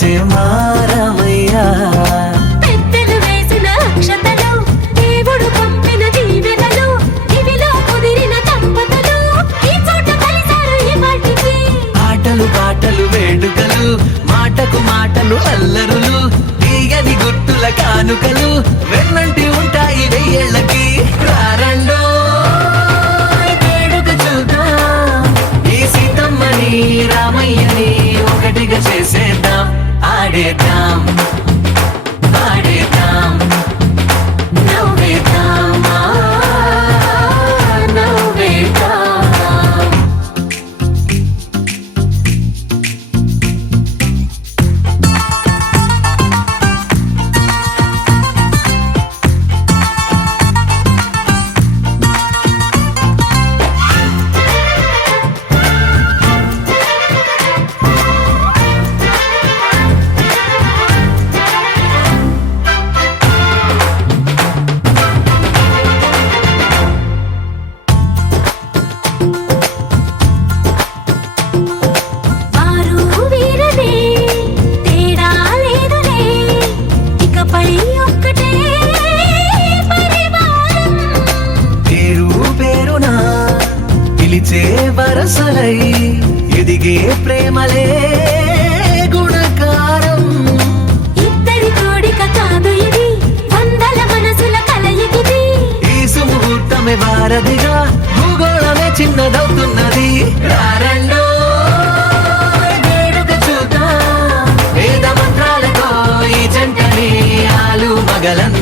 పిలిచే మారమయ్యా. పెద్దలు వేసిన అక్షతలు, దేవుడు పంపిన దీవెనలు, ఇవిలో కుదిరిన దంపతులు ఈ చోట కలిశారు ఈ వాటికి. ఆటలు పాటలు వేడుకలు, మాటకు మాటలు అల్లరులు, తీయని గుర్తుల కానుకలు వెన్నంటి ఉంటాయి వెయ్యేళ్ళకి. రారండో వేడుక చూద్దాం, ఈ సీతమ్మని రామయ్యని ఒకటిగా చేసేద్దాం. ఆడేద్దాం పాడేద్దాం నవ్వేద్దాం, నవ్వేద్దాం. వారు వీరనే తేడా లేదులే, ఇకపై ఒక్కటే పరివారం. పేరు పేరునా పిలిచే వరసలై ఎదిగే ప్రేమలే గుణకారం. ఇద్దరి కోడిక కాదు ఇది, వందల మనసుల కలయికిది. ఈ సుముహూర్తమే వారధిగా, భూగోళమే చిన్నదవుతున్నది. రారండో వేడుక చూద్దాం, వేద మంత్రాలతో ఈ జంటని ఆలు మగలందరూ